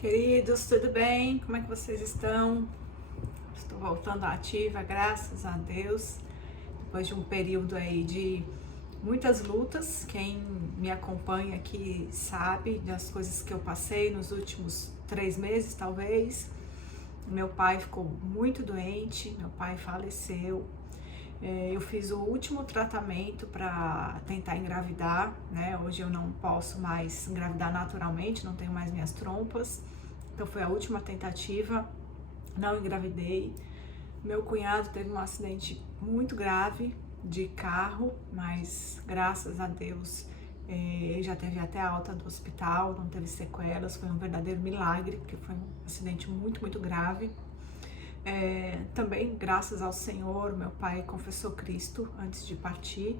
Queridos, tudo bem? Como é que vocês estão? Estou voltando à ativa, graças a Deus. Depois de um período aí de muitas lutas, quem me acompanha aqui sabe das coisas que eu passei nos últimos 3 meses, talvez. Meu pai ficou muito doente, meu pai faleceu. Eu fiz o último tratamento para tentar engravidar, né? Hoje eu não posso mais engravidar naturalmente, não tenho mais minhas trompas. Então foi a última tentativa, não engravidei. Meu cunhado teve um acidente muito grave de carro, mas graças a Deus ele já teve até a alta do hospital, não teve sequelas, foi um verdadeiro milagre, porque foi um acidente muito grave. Também graças ao Senhor, meu pai confessou Cristo antes de partir,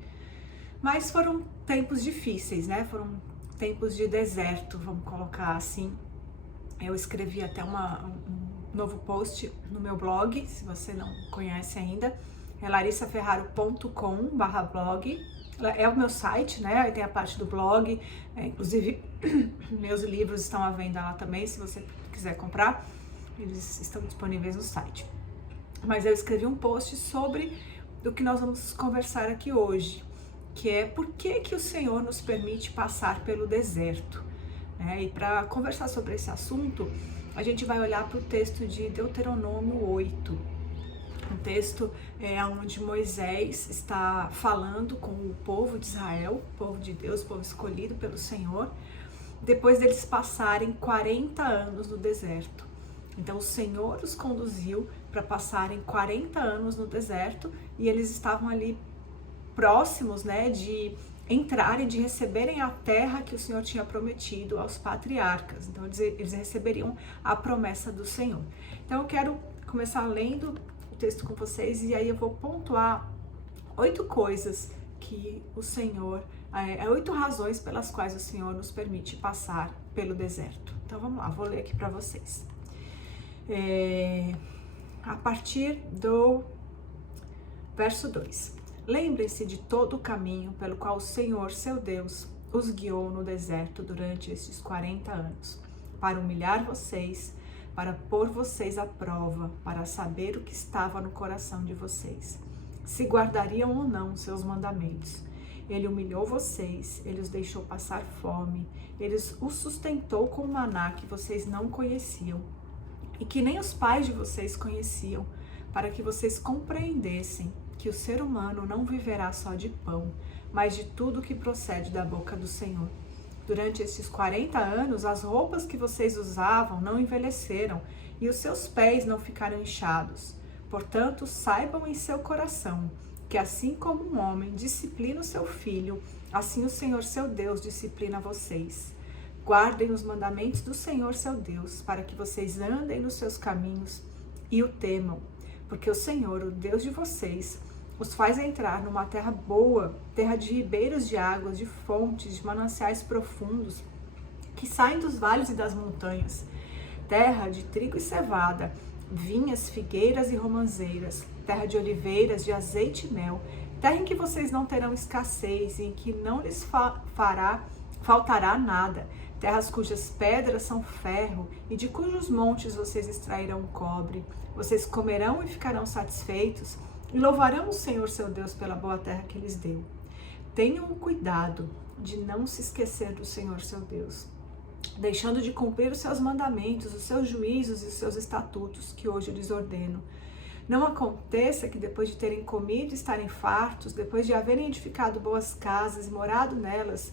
mas foram tempos difíceis, né? Foram tempos de deserto, vamos colocar assim. Eu escrevi até um novo post no meu blog, se você não conhece ainda, é larissaferraro.com/blog, é o meu site, né? Aí tem a parte do blog, inclusive meus livros estão à venda lá também, se você quiser comprar. Eles estão disponíveis no site. Mas eu escrevi um post sobre o que nós vamos conversar aqui hoje, que é por que o Senhor nos permite passar pelo deserto. E para conversar sobre esse assunto, a gente vai olhar para o texto de Deuteronômio 8. Um texto onde Moisés está falando com o povo de Israel, o povo de Deus, o povo escolhido pelo Senhor, depois deles passarem 40 anos no deserto. Então o Senhor os conduziu para passarem 40 anos no deserto e eles estavam ali próximos, né, de entrarem, de receberem a terra que o Senhor tinha prometido aos patriarcas. Então eles receberiam a promessa do Senhor. Então eu quero começar lendo o texto com vocês e aí eu vou pontuar 8 coisas que o Senhor, 8 razões pelas quais o Senhor nos permite passar pelo deserto. Então vamos lá, vou ler aqui para vocês. A partir do verso 2. Lembrem-se de todo o caminho pelo qual o Senhor, seu Deus, os guiou no deserto durante estes 40 anos, para humilhar vocês, para pôr vocês à prova, para saber o que estava no coração de vocês, se guardariam ou não seus mandamentos. Ele humilhou vocês, ele os deixou passar fome, ele os sustentou com o maná que vocês não conheciam, e que nem os pais de vocês conheciam, para que vocês compreendessem que o ser humano não viverá só de pão, mas de tudo que procede da boca do Senhor. Durante esses 40 anos, as roupas que vocês usavam não envelheceram e os seus pés não ficaram inchados. Portanto, saibam em seu coração que assim como um homem disciplina o seu filho, assim o Senhor seu Deus disciplina vocês. Guardem os mandamentos do Senhor seu Deus, para que vocês andem nos seus caminhos e o temam, porque o Senhor, o Deus de vocês, os faz entrar numa terra boa, terra de ribeiros de águas, de fontes, de mananciais profundos, que saem dos vales e das montanhas, terra de trigo e cevada, vinhas, figueiras e romãzeiras, terra de oliveiras, de azeite e mel, terra em que vocês não terão escassez e em que não lhes faltará nada, terras cujas pedras são ferro e de cujos montes vocês extrairão cobre. Vocês comerão e ficarão satisfeitos e louvarão o Senhor seu Deus pela boa terra que lhes deu. Tenham cuidado de não se esquecer do Senhor seu Deus, deixando de cumprir os seus mandamentos, os seus juízos e os seus estatutos que hoje lhes ordeno. Não aconteça que depois de terem comido e estarem fartos, depois de haverem edificado boas casas e morado nelas,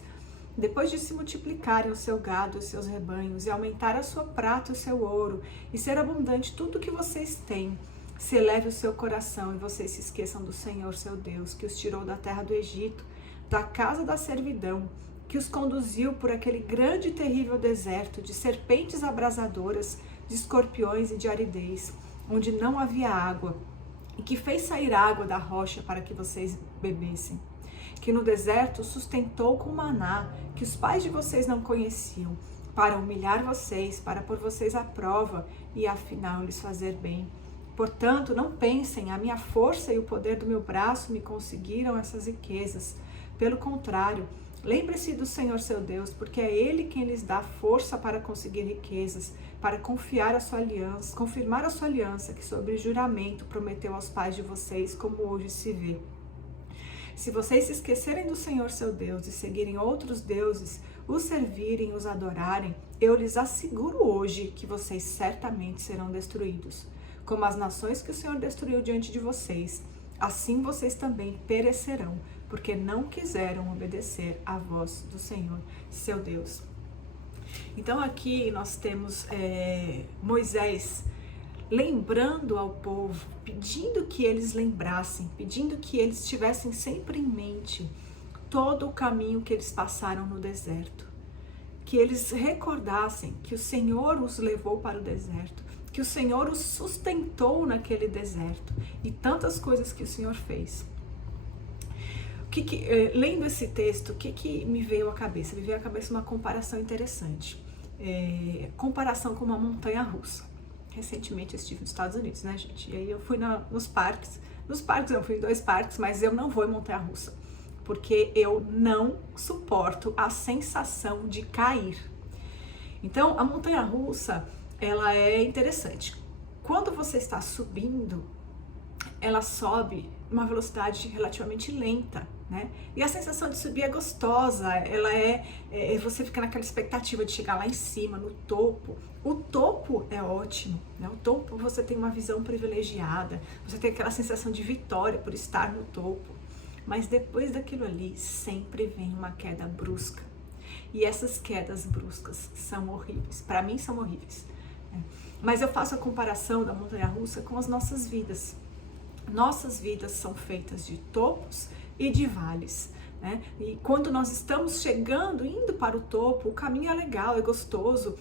depois de se multiplicarem o seu gado e os seus rebanhos, e aumentar a sua prata e o seu ouro, e ser abundante tudo o que vocês têm, se eleve o seu coração e vocês se esqueçam do Senhor seu Deus, que os tirou da terra do Egito, da casa da servidão, que os conduziu por aquele grande e terrível deserto, de serpentes abrasadoras, de escorpiões e de aridez, onde não havia água, e que fez sair água da rocha para que vocês bebessem. Que no deserto sustentou com maná, que os pais de vocês não conheciam, para humilhar vocês, para pôr vocês à prova e afinal lhes fazer bem. Portanto, não pensem, a minha força e o poder do meu braço me conseguiram essas riquezas. Pelo contrário, Lembre-se do Senhor seu Deus, porque é Ele quem lhes dá força para conseguir riquezas, para confirmar a sua aliança que sobre juramento prometeu aos pais de vocês, como hoje se vê. Se vocês se esquecerem do Senhor seu Deus e seguirem outros deuses, os servirem, os adorarem, eu lhes asseguro hoje que vocês certamente serão destruídos. Como as nações que o Senhor destruiu diante de vocês, assim vocês também perecerão, porque não quiseram obedecer à voz do Senhor, seu Deus. Então aqui nós temos Moisés lembrando ao povo, pedindo que eles lembrassem, pedindo que eles tivessem sempre em mente todo o caminho que eles passaram no deserto, que eles recordassem que o Senhor os levou para o deserto, que o Senhor os sustentou naquele deserto e tantas coisas que o Senhor fez. Lendo esse texto, o que me veio à cabeça? Me veio à cabeça uma comparação interessante. Comparação com uma montanha-russa. Recentemente eu estive nos Estados Unidos, né, gente? E aí eu fui nos parques. Nos parques, eu fui em 2 parques, mas eu não vou em montanha-russa. Porque eu não suporto a sensação de cair. Então, a montanha-russa, ela é interessante. Quando você está subindo, ela sobe uma velocidade relativamente lenta, né? E a sensação de subir é gostosa, você fica naquela expectativa de chegar lá em cima, no topo. O topo é ótimo, né? O topo você tem uma visão privilegiada, você tem aquela sensação de vitória por estar no topo. Mas depois daquilo ali, sempre vem uma queda brusca. E essas quedas bruscas são horríveis, para mim são horríveis, né? Mas eu faço a comparação da montanha-russa com as nossas vidas. Nossas vidas são feitas de topos e de vales, né? E quando nós estamos chegando, indo para o topo, o caminho é legal, é gostoso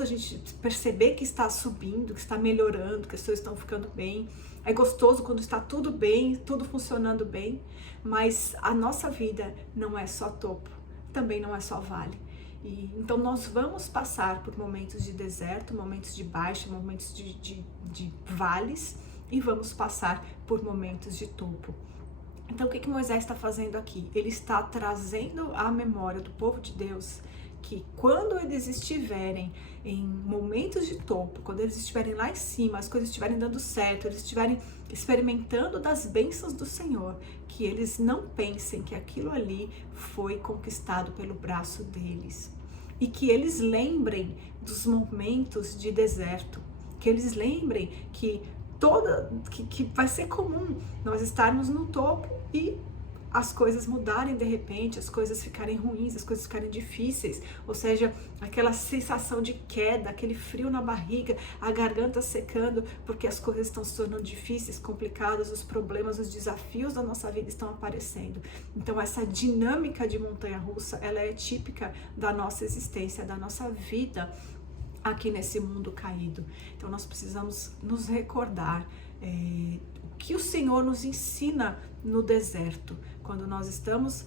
a gente perceber que está subindo, que está melhorando, que as coisas estão ficando bem. É gostoso quando está tudo bem, tudo funcionando bem, mas a nossa vida não é só topo, também não é só vale. Então nós vamos passar por momentos de deserto, momentos de baixa, momentos de vales, e vamos passar por momentos de topo. Então o que Moisés está fazendo aqui? Ele está trazendo à memória do povo de Deus que quando eles estiverem em momentos de topo, quando eles estiverem lá em cima, as coisas estiverem dando certo, eles estiverem experimentando das bênçãos do Senhor, que eles não pensem que aquilo ali foi conquistado pelo braço deles. E que eles lembrem dos momentos de deserto, que eles lembrem que vai ser comum nós estarmos no topo e as coisas mudarem de repente, as coisas ficarem ruins, as coisas ficarem difíceis, ou seja, aquela sensação de queda, aquele frio na barriga, a garganta secando, porque as coisas estão se tornando difíceis, complicadas, os problemas, os desafios da nossa vida estão aparecendo. Então essa dinâmica de montanha-russa, ela é típica da nossa existência, da nossa vida aqui nesse mundo caído. Então nós precisamos nos recordar o que o Senhor nos ensina no deserto, quando nós estamos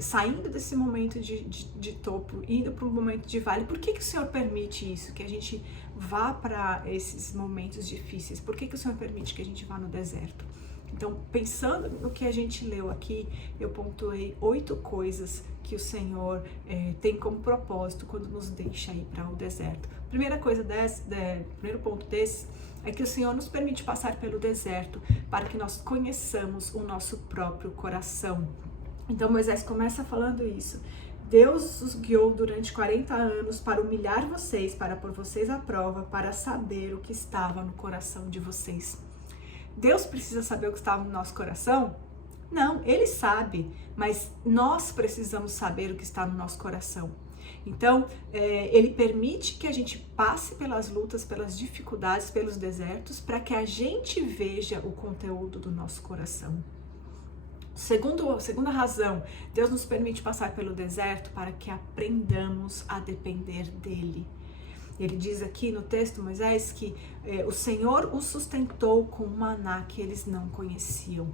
saindo desse momento de topo, indo para um momento de vale. Por que o Senhor permite isso? Que a gente vá para esses momentos difíceis? Por que o Senhor permite que a gente vá no deserto? Então, pensando no que a gente leu aqui, eu pontuei 8 coisas que o Senhor tem como propósito quando nos deixa ir para o deserto. Primeiro ponto desse é que o Senhor nos permite passar pelo deserto para que nós conheçamos o nosso próprio coração. Então Moisés começa falando isso. Deus os guiou durante 40 anos para humilhar vocês, para pôr vocês à prova, para saber o que estava no coração de vocês. Deus precisa saber o que estava no nosso coração? Não, Ele sabe, mas nós precisamos saber o que está no nosso coração. Então, Ele permite que a gente passe pelas lutas, pelas dificuldades, pelos desertos, para que a gente veja o conteúdo do nosso coração. Segunda razão, Deus nos permite passar pelo deserto para que aprendamos a depender dEle. Ele diz aqui no texto, Moisés, que o Senhor os sustentou com um maná que eles não conheciam.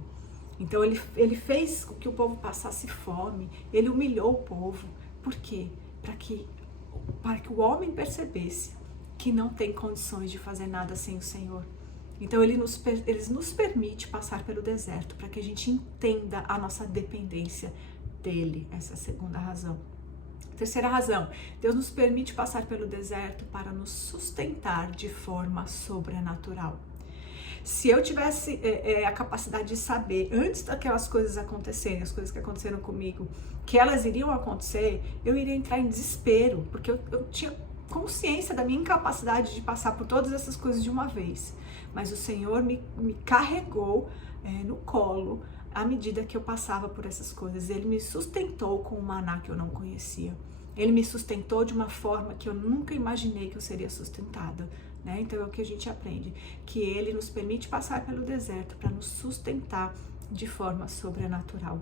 Então ele fez com que o povo passasse fome, ele humilhou o povo. Por quê? Para que o homem percebesse que não tem condições de fazer nada sem o Senhor. Então ele nos permite passar pelo deserto para que a gente entenda a nossa dependência dele. Essa é a segunda razão. Terceira razão, Deus nos permite passar pelo deserto para nos sustentar de forma sobrenatural. Se eu tivesse a capacidade de saber, antes daquelas coisas acontecerem, as coisas que aconteceram comigo, que elas iriam acontecer, eu iria entrar em desespero, porque eu tinha consciência da minha incapacidade de passar por todas essas coisas de uma vez. Mas o Senhor me carregou no colo à medida que eu passava por essas coisas. Ele me sustentou com um maná que eu não conhecia. Ele me sustentou de uma forma que eu nunca imaginei que eu seria sustentada. Né? Então é o que a gente aprende, que Ele nos permite passar pelo deserto para nos sustentar de forma sobrenatural.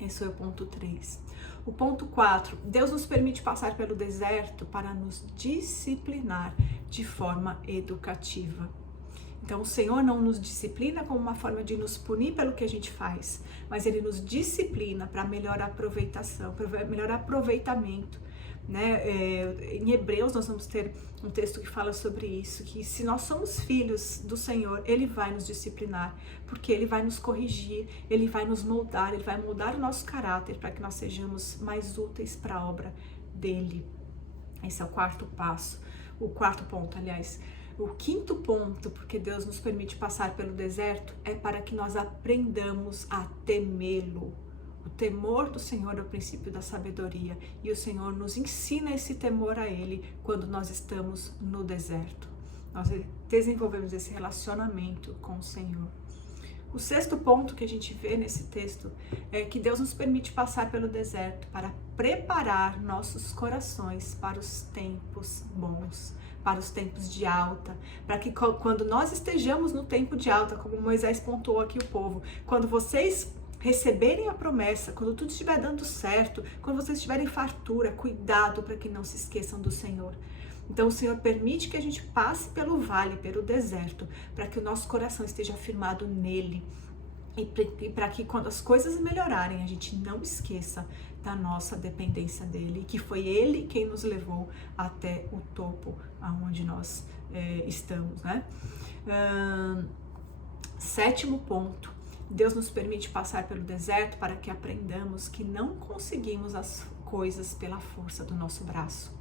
Esse é o ponto 3. O ponto 4, Deus nos permite passar pelo deserto para nos disciplinar de forma educativa. Então o Senhor não nos disciplina como uma forma de nos punir pelo que a gente faz, mas Ele nos disciplina para melhor aproveitação, para melhor aproveitamento. Né? Em Hebreus nós vamos ter um texto que fala sobre isso, que se nós somos filhos do Senhor, Ele vai nos disciplinar, porque Ele vai nos corrigir, Ele vai nos moldar, Ele vai moldar o nosso caráter para que nós sejamos mais úteis para a obra dEle. Esse é o quarto passo, o quarto ponto, aliás. O quinto ponto, porque Deus nos permite passar pelo deserto, é para que nós aprendamos a temê-lo. O temor do Senhor é o princípio da sabedoria e o Senhor nos ensina esse temor a Ele quando nós estamos no deserto. Nós desenvolvemos esse relacionamento com o Senhor. O sexto ponto que a gente vê nesse texto é que Deus nos permite passar pelo deserto para preparar nossos corações para os tempos bons, para os tempos de alta, para que quando nós estejamos no tempo de alta, como Moisés pontuou aqui o povo, quando vocês receberem a promessa, quando tudo estiver dando certo, quando vocês tiverem fartura, cuidado para que não se esqueçam do Senhor. Então o Senhor permite que a gente passe pelo vale, pelo deserto, para que o nosso coração esteja firmado nele e para que quando as coisas melhorarem, a gente não esqueça da nossa dependência dele, que foi ele quem nos levou até o topo aonde nós estamos, né? Sétimo ponto, Deus nos permite passar pelo deserto para que aprendamos que não conseguimos as coisas pela força do nosso braço.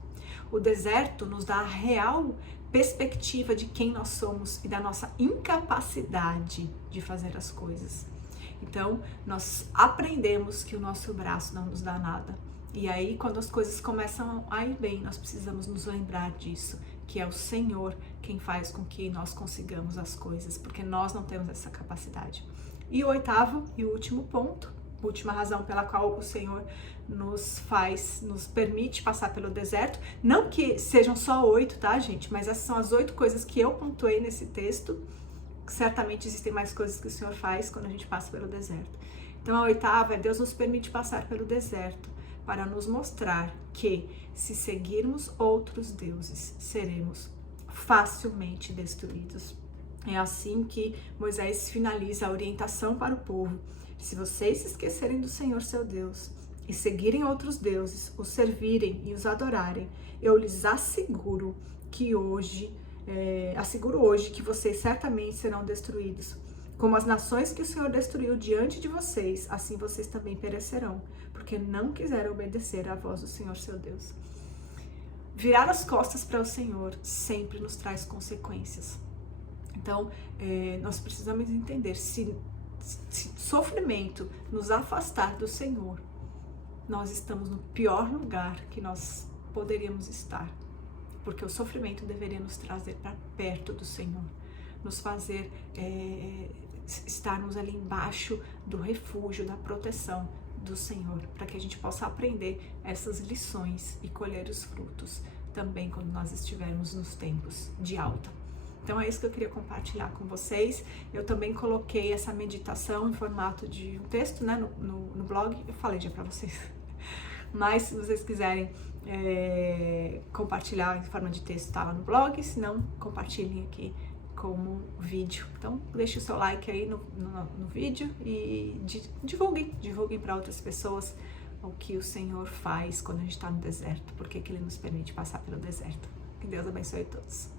O deserto nos dá a real perspectiva de quem nós somos e da nossa incapacidade de fazer as coisas. Então, nós aprendemos que o nosso braço não nos dá nada. E aí, quando as coisas começam a ir bem, nós precisamos nos lembrar disso, que é o Senhor quem faz com que nós consigamos as coisas, porque nós não temos essa capacidade. E o oitavo e o último ponto, última razão pela qual o Senhor nos permite passar pelo deserto, não que sejam só 8, tá, gente? Mas essas são as 8 coisas que eu pontuei nesse texto. Certamente existem mais coisas que o Senhor faz quando a gente passa pelo deserto. Então a oitava é: Deus nos permite passar pelo deserto para nos mostrar que, se seguirmos outros deuses, seremos facilmente destruídos. É assim que Moisés finaliza a orientação para o povo. Se vocês se esquecerem do Senhor seu Deus e seguirem outros deuses, os servirem e os adorarem, eu lhes asseguro hoje que vocês certamente serão destruídos. Como as nações que o Senhor destruiu diante de vocês, assim vocês também perecerão, porque não quiseram obedecer à voz do Senhor seu Deus. Virar as costas para o Senhor sempre nos traz consequências. Então, nós precisamos entender, se sofrimento nos afastar do Senhor, nós estamos no pior lugar que nós poderíamos estar, porque o sofrimento deveria nos trazer para perto do Senhor, nos fazer estarmos ali embaixo do refúgio, da proteção do Senhor, para que a gente possa aprender essas lições e colher os frutos também quando nós estivermos nos tempos de alta. Então é isso que eu queria compartilhar com vocês. Eu também coloquei essa meditação em formato de um texto, né, no blog. Eu falei já para vocês. Mas se vocês quiserem compartilhar em forma de texto, tá lá no blog. Se não, compartilhem aqui como vídeo. Então deixe o seu like aí no vídeo e divulguem para outras pessoas o que o Senhor faz quando a gente está no deserto. Porque que Ele nos permite passar pelo deserto. Que Deus abençoe todos.